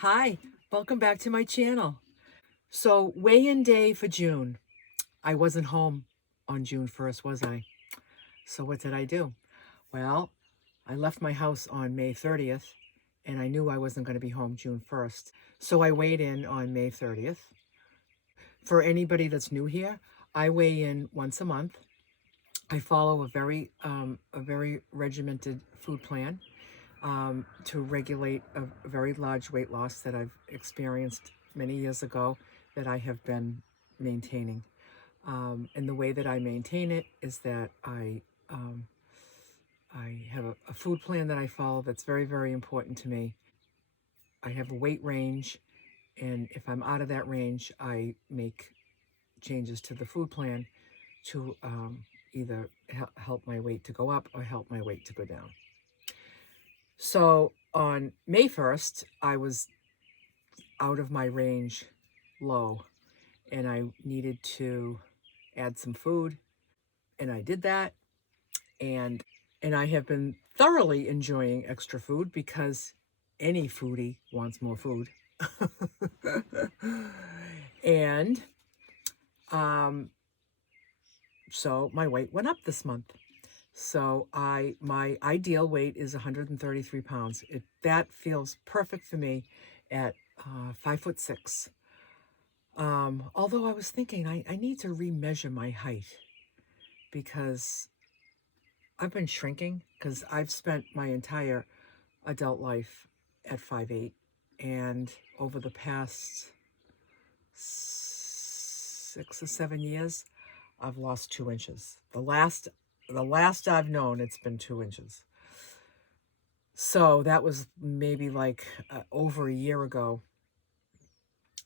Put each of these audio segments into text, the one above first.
Hi, welcome back to my channel. So, weigh-in day for June. I wasn't home on June 1st, was I? So what did I do? Well, I left my house on May 30th, and I knew I wasn't going to be home June 1st. So I weighed in on May 30th. For anybody that's new here, I weigh in once a month. I follow a very regimented food plan to regulate a very large weight loss that I've experienced many years ago that I have been maintaining. And the way that I maintain it is that I have a food plan that I follow that's very, very important to me. I have a weight range, and if I'm out of that range, I make changes to the food plan to either help my weight to go up or help my weight to go down. So on May 1st, I was out of my range low, and I needed to add some food, and I did that. And I have been thoroughly enjoying extra food because any foodie wants more food. And so my weight went up this month. So my ideal weight is 133 pounds. That feels perfect for me at 5'6". Although I was thinking I need to remeasure my height because I've been shrinking because I've spent my entire adult life at 5'8", and over the past 6 or 7 years, I've lost 2 inches. The last I've known, it's been 2 inches. So that was maybe like over a year ago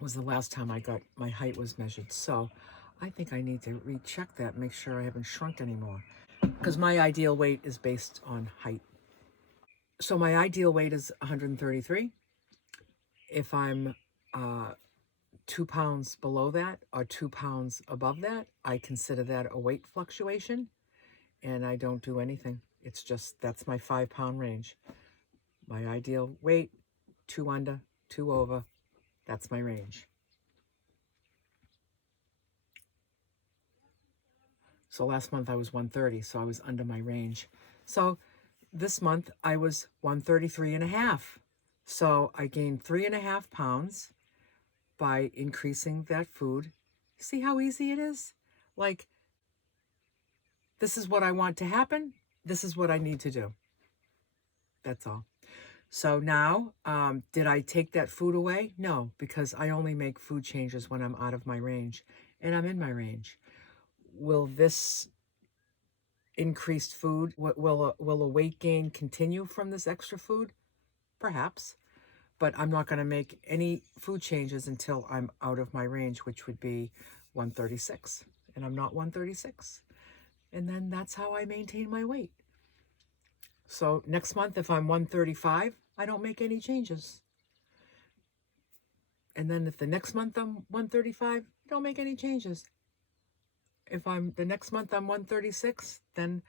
was the last time my height was measured. So I think I need to recheck that, make sure I haven't shrunk anymore, because my ideal weight is based on height. So my ideal weight is 133. If I'm 2 pounds below that or 2 pounds above that, I consider that a weight fluctuation, and I don't do anything. It's just, that's my 5-pound range. My ideal weight, 2 under, 2 over, that's my range. So last month I was 130, so I was under my range. So this month I was 133 and a half. So I gained 3.5 pounds by increasing that food. See how easy it is? Like, this is what I want to happen. This is what I need to do. That's all. So now, did I take that food away? No, because I only make food changes when I'm out of my range, and I'm in my range. Will this increased food, will a weight gain continue from this extra food? Perhaps. But I'm not going to make any food changes until I'm out of my range, which would be 136. And I'm not 136. And then that's how I maintain my weight. So next month, if I'm 135, I don't make any changes. And then if the next month I'm 135, I don't make any changes. If the next month I'm 136, then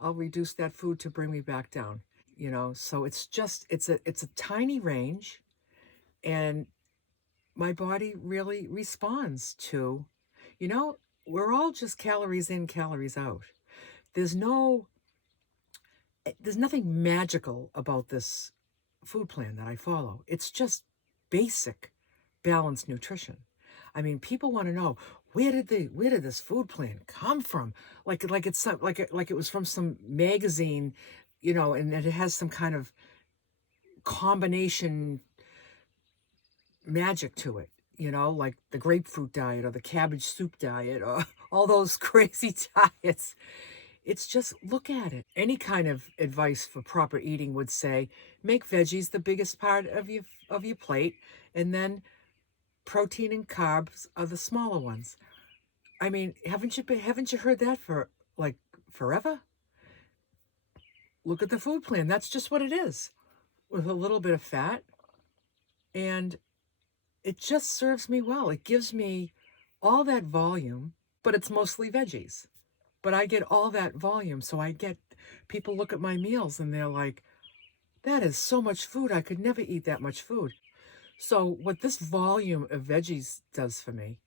I'll reduce that food to bring me back down. So it's a tiny range, and my body really responds to, we're all just calories in, calories out. There's nothing magical about this food plan that I follow. It's just basic balanced nutrition. I mean, people want to know, where did this food plan come from? Like it was from some magazine, and it has some kind of combination magic to it, like the grapefruit diet or the cabbage soup diet or all those crazy diets. It's just, look at it. Any kind of advice for proper eating would say, make veggies the biggest part of your plate, and then protein and carbs are the smaller ones. I mean, haven't you heard that for like forever? Look at the food plan. That's just what it is, with a little bit of fat, and it just serves me well. It gives me all that volume, but it's mostly veggies. But I get all that volume, so people look at my meals and they're like, that is so much food. I could never eat that much food. So what this volume of veggies does for me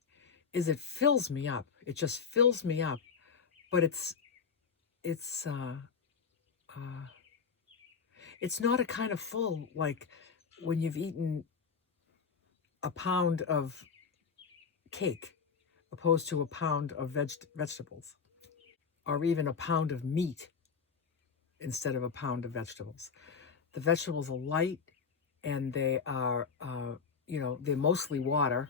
is it fills me up. It just fills me up. But it's uh, uh, it's not a kind of full like when you've eaten a pound of cake opposed to a pound of vegetables, or even a pound of meat instead of a pound of vegetables. The vegetables are light and they are, they're mostly water.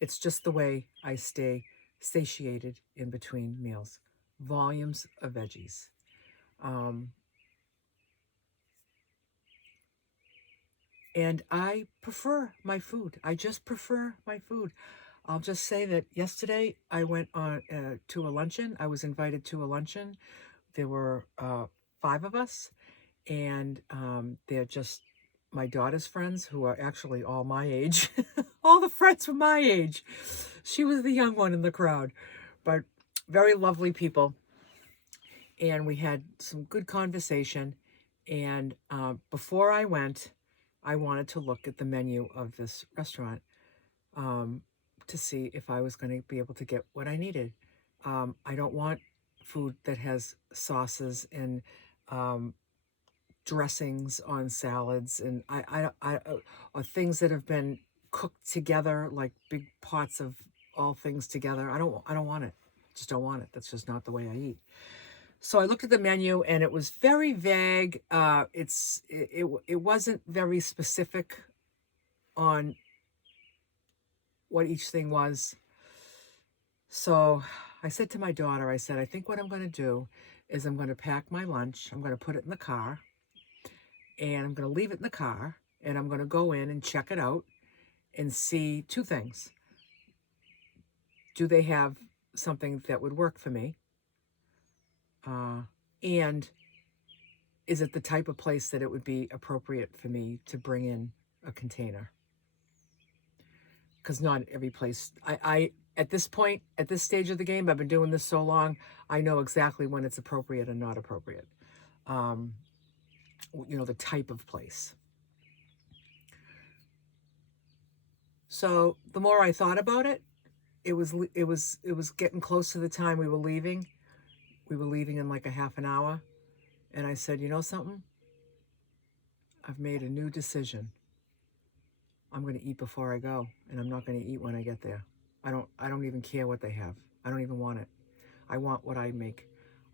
It's just the way I stay satiated in between meals. Volumes of veggies. Um, and I prefer my food. I just prefer my food. I'll just say that yesterday I went on to a luncheon. I was invited to a luncheon. There were 5 of us, and they're just my daughter's friends who are actually all my age. All the friends were my age. She was the young one in the crowd, but very lovely people. And we had some good conversation. And before I went, I wanted to look at the menu of this restaurant to see if I was going to be able to get what I needed. I don't want food that has sauces and dressings on salads, and or things that have been cooked together, like big pots of all things together. I don't want it. Just don't want it. That's just not the way I eat. So I looked at the menu and it was very vague. It wasn't very specific on what each thing was. So I said to my daughter, I said, I think what I'm going to do is I'm going to pack my lunch. I'm going to put it in the car and I'm going to leave it in the car and I'm going to go in and check it out and see 2 things. Do they have something that would work for me? And is it the type of place that it would be appropriate for me to bring in a container? Because not every place, I at this point, at this stage of the game, I've been doing this so long, I know exactly when it's appropriate and not appropriate. The type of place. So the more I thought about it, it was getting close to the time we were leaving. We were leaving in like a half an hour. And I said, you know something? I've made a new decision. I'm going to eat before I go, and I'm not going to eat when I get there. I don't even care what they have. I don't even want it. I want what I make.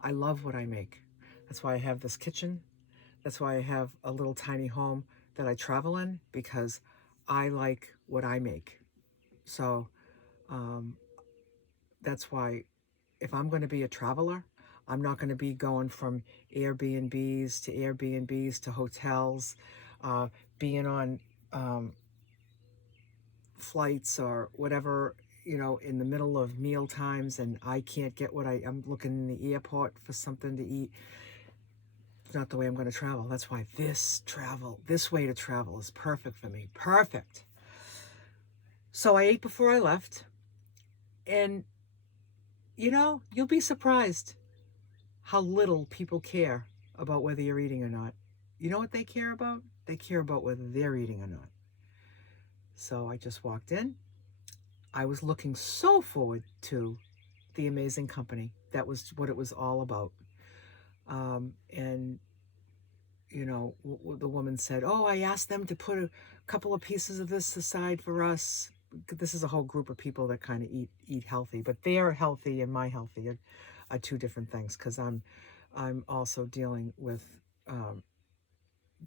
I love what I make. That's why I have this kitchen. That's why I have a little tiny home that I travel in, because I like what I make. So that's why if I'm going to be a traveler, I'm not going to be going from Airbnbs to hotels, being on flights or whatever, in the middle of meal times, and I can't get what I'm looking in the airport for something to eat. It's not the way I'm going to travel. That's why this way to travel is perfect for me. Perfect. So I ate before I left, and you'll be surprised how little people care about whether you're eating or not. You know what they care about? They care about whether they're eating or not. So I just walked in. I was looking so forward to the amazing company. That was what it was all about. And the woman said, oh, I asked them to put a couple of pieces of this aside for us. This is a whole group of people that kind of eat healthy, but their healthy and my healthy are 2 different things, because I'm also dealing with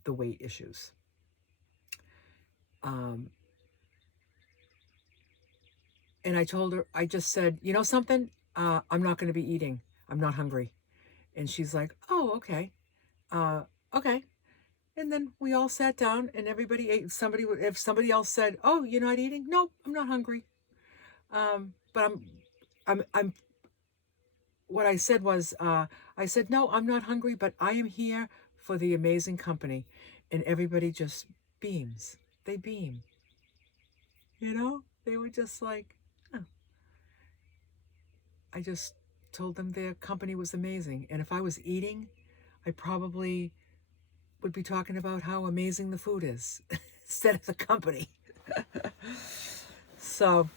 the weight issues. And I told her, I just said, you know something? I'm not going to be eating. I'm not hungry. And she's like, oh, okay. Okay. And then we all sat down and everybody ate. If somebody else said, oh, you're not eating? No, I'm not hungry. But I'm, what I said was, I said, no, I'm not hungry, but I am here for the amazing company. And everybody just beams. They beam. They were just like, oh. I just told them their company was amazing. And if I was eating, I probably would be talking about how amazing the food is instead of the company. So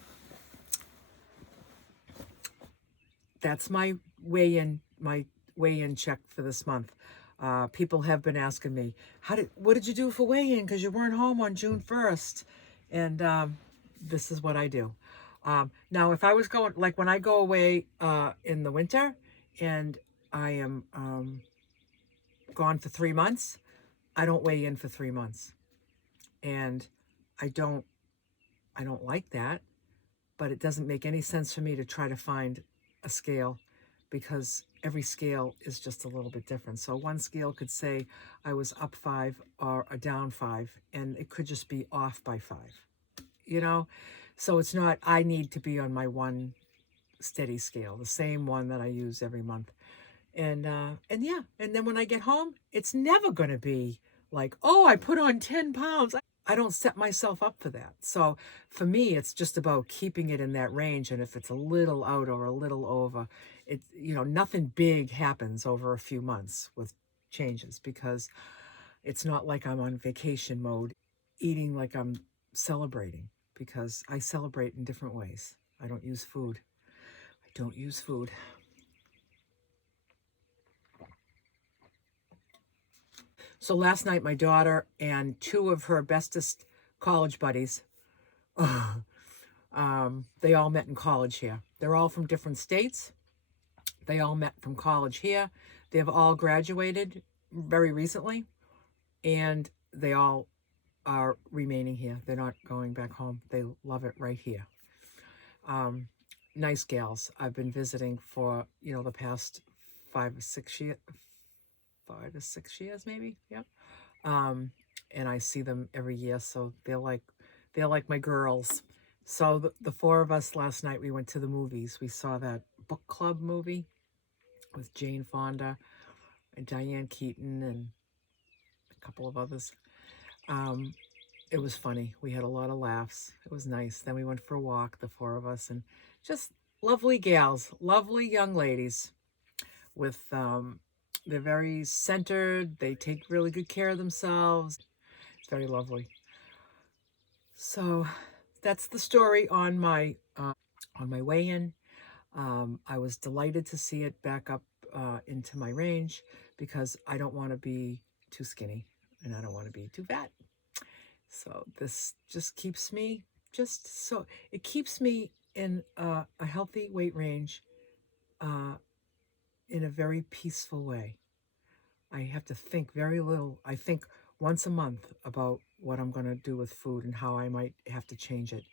that's my weigh-in check for this month. People have been asking me, what did you do for weigh-in? Because you weren't home on June 1st. And this is what I do. Now, if I was going, like when I go away in the winter and I am gone for 3 months, I don't weigh in for 3 months. And I don't, I don't like that, but it doesn't make any sense for me to try to find a scale because every scale is just a little bit different. So one scale could say I was up 5 or a down 5, and it could just be off by 5, you know? So it's not, I need to be on my one steady scale, the same one that I use every month. And yeah, and then when I get home, it's never going to be like, oh, I put on 10 pounds. I don't set myself up for that. So for me, it's just about keeping it in that range. And if it's a little out or a little over, nothing big happens over a few months with changes because it's not like I'm on vacation mode, eating like I'm celebrating because I celebrate in different ways. I don't use food. I don't use food. So last night, my daughter and two of her bestest college buddies, they all met in college here. They're all from different states. They all met from college here. They've all graduated very recently, and they all are remaining here. They're not going back home. They love it right here. Nice gals. I've been visiting for, the past 5 or 6 years, 5 to 6 years maybe. Yep. And I see them every year, so they're like my girls. So the four of us last night, we went to the movies. We saw that book club movie with Jane Fonda and Diane Keaton and a couple of others. It was funny. We had a lot of laughs. It was nice. Then we went for a walk, the four of us, and just lovely gals, lovely young ladies with they're very centered. They take really good care of themselves. It's very lovely. So that's the story on my weigh-in. I was delighted to see it back up into my range because I don't want to be too skinny and I don't want to be too fat. So this just keeps me it keeps me in a healthy weight range in a very peaceful way. I have to think very little. I think once a month about what I'm going to do with food and how I might have to change it.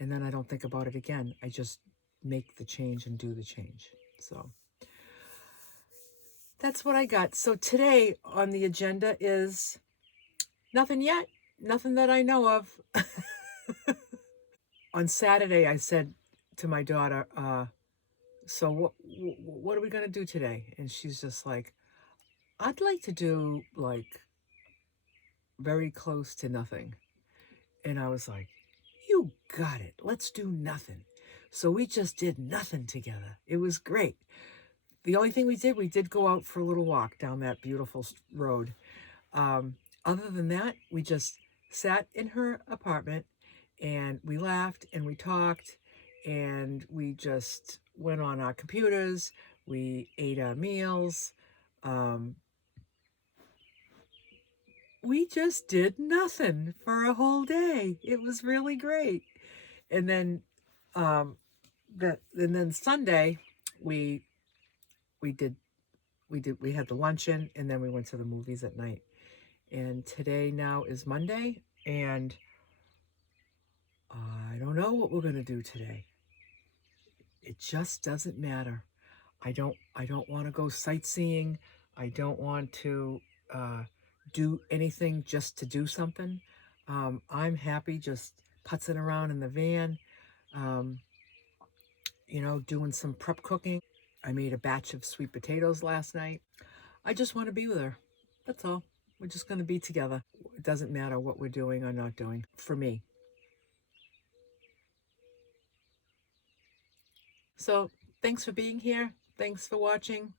And then I don't think about it again. I just make the change and do the change. So that's what I got. So today on the agenda is nothing yet, nothing that I know of. On Saturday, I said to my daughter, so what are we going to do today? And she's just like, I'd like to do like very close to nothing. And I was like, you got it. Let's do nothing. So we just did nothing together. It was great. The only thing we did go out for a little walk down that beautiful road. Other than that, we just sat in her apartment and we laughed and we talked and we just went on our computers. We ate our meals. We just did nothing for a whole day. It was really great. And then Sunday we we had the luncheon and then we went to the movies at night. And today now is Monday and I don't know what we're going to do today. It just doesn't matter. I don't want to go sightseeing. I don't want to do anything just to do something. I'm happy just putzing around in the van, doing some prep cooking. I made a batch of sweet potatoes last night. I just want to be with her. That's all. We're just going to be together. It doesn't matter what we're doing or not doing for me. So thanks for being here. Thanks for watching.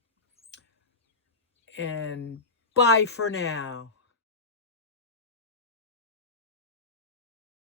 And bye for now.